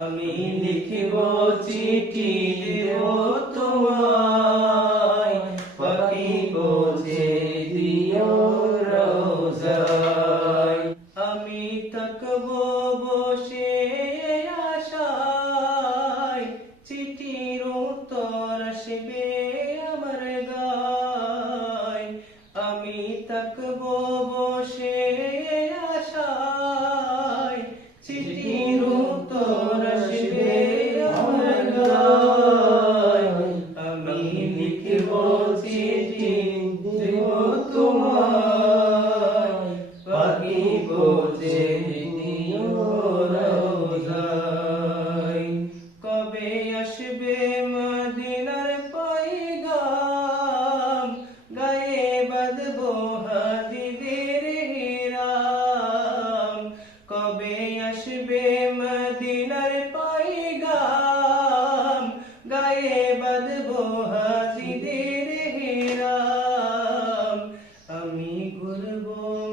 আমি লিখিব চিঠি দেব তোমায়, পাখি পৌঁছে দিও রোজায়। আমি থাকব বসে আশায়, চিঠির উত্তর আসবে আমার গায়। আমি থাকব বসে আশায়, চিঠির উত্তর আসবে আমার গায়। আমি লিখিব চিঠি দেব তোমায়, পাখি পৌঁছে দিও রোজায়। কবে আসবে মদিনার পয়গাম, গায়ে বাঁধব হাজিদের হিরাম। কবে আসবে মদিনার পয়গাম, গায়ে বাঁধব হাজিদের হিরাম। আমি ঘুরব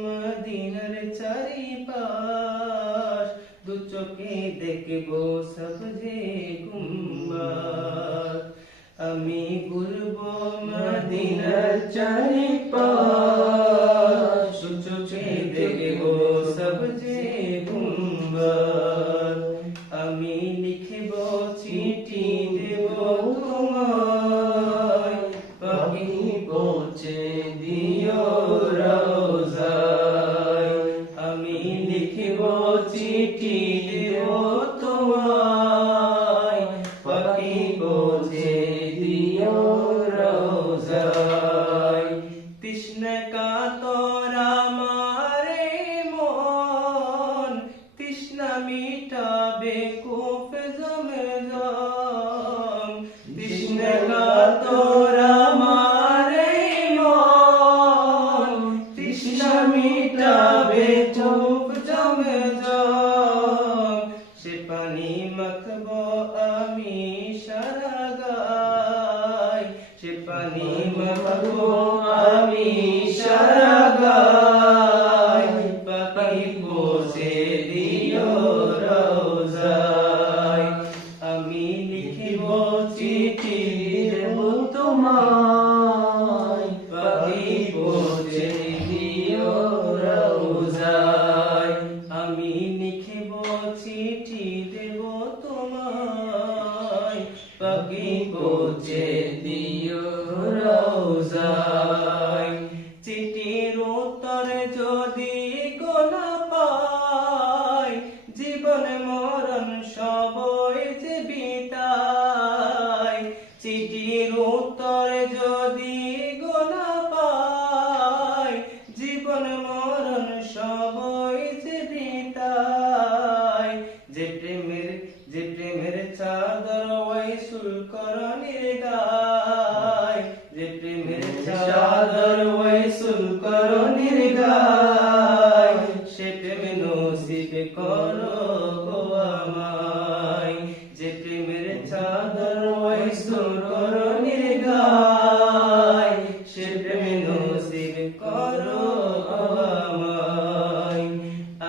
মদিনার চারিপাশ, দু চোখে দেখব সবজে গুম্বাদ। আমি ঘুরব মদিনার চারিপাশ, দু চোখে দেখব সবজে গুম্বাদ। আমি লিখিব চিঠি দেব তোমায়, পাখি পৌঁছে দিও রোজায়। আমি লিখিব চিঠি দেব তোমায়, পাখি পৌঁছে দিও রোজায়। তৃষ্ণা কাতর আমার মন, তৃষ্ণা মিটাবে কূপ জমজম। তৃষ্ণা কাতর আমার মন, তৃষ্ণা মিটাবে কূপ জমজম। সে পানি মাখব আমি সারা গায়, সে পানি মাখব আমি সারা গায়। পাখি পৌঁছে দিও রোজায়। আমি লিখিব চিঠি দেব তোমায়, পাখি পৌঁছে দিও রোজায়। আমি লিখিব চিঠি দেব তোমায়, পাখি পৌঁছে দিও রোজায়। চিঠির উত্তর যদি গোনা পাই, জীবন মরণ সবই যে বিতাই। চিঠির উত্তর যদি গোনা পাই, জীবন মরণ সবই যে বিতাই। যে প্রেমের চাদর ওয়াইসুল করণীর গায়, যে প্রেমের চাদর ওয়াইসুল করণীর গায়। সে প্রেম নসিব করো গো আমায়, যে প্রেমের চাদর ওয়াইসুল করণীর গায়। সে প্রেম নসিব করো গো আমায়।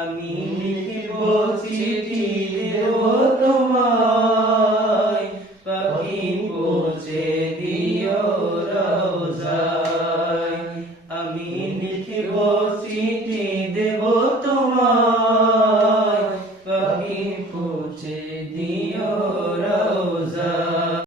আমি লিখিব চিঠি দেব তোমায়, পাখি পৌঁছে দিও রোজায়। আমি লিখিব চিঠি দেব তোমায়, পাখি পৌঁছে দিও